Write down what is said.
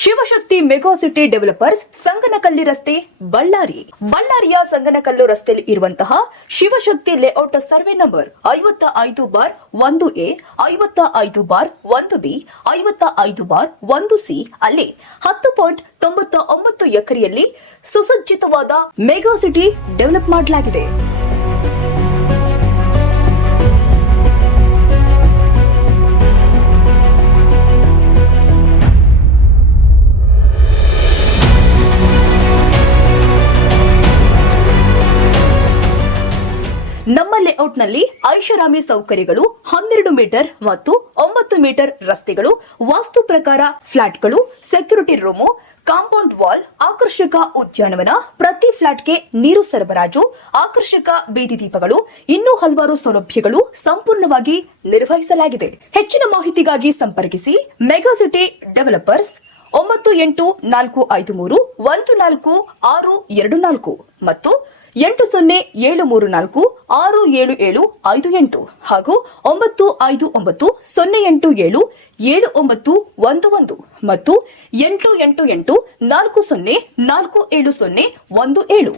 Shivashakti mega city developers ಸಂಗನಕಲ್ಲಿ ರಸ್ತೆ ಬಳ್ಳಾರಿಯ ಸಂಗನಕಲ್ಲು ರಸ್ತೆಯಲ್ಲಿ ಇರುವಂತಹ Shivashakti layout survey number 55/1A 55/1B 55/1C ಅಲ್ಲಿ 10.99 ಎಕರೆಯಲ್ಲಿ ಸುಸಜ್ಜಿತವಾದ ಮೆಗಾ ಸಿಟಿ ಡೆವಲಪ್ ಮಾಡಲಾಗಿದೆ. ನಮ್ಮ ಲೇಔಟ್ನಲ್ಲಿ ಐಷಾರಾಮಿ ಸೌಕರ್ಯಗಳು 12 ಮೀಟರ್ ಮತ್ತು 9 ಮೀಟರ್ ರಸ್ತೆಗಳು, ವಾಸ್ತು ಪ್ರಕಾರ ಫ್ಲಾಟ್ಗಳು, ಸೆಕ್ಯೂರಿಟಿ ರೂಮು, ಕಾಂಪೌಂಡ್ ವಾಲ್, ಆಕರ್ಷಕ ಉದ್ಯಾನವನ, ಪ್ರತಿ ಫ್ಲಾಟ್ಗೆ ನೀರು ಸರಬರಾಜು, ಆಕರ್ಷಕ ಬೀದಿ ದೀಪಗಳು, ಇನ್ನೂ ಹಲವಾರು ಸೌಲಭ್ಯಗಳು ಸಂಪೂರ್ಣವಾಗಿ ನಿರ್ವಹಿಸಲಾಗಿದೆ. ಹೆಚ್ಚಿನ ಮಾಹಿತಿಗಾಗಿ ಸಂಪರ್ಕಿಸಿ ಮೆಗಾ ಸಿಟಿ ಡೆವಲಪರ್ಸ್ 9845314624 ಮತ್ತು 8073467758 ಹಾಗೂ 9590877911 ಮತ್ತು 88840477017.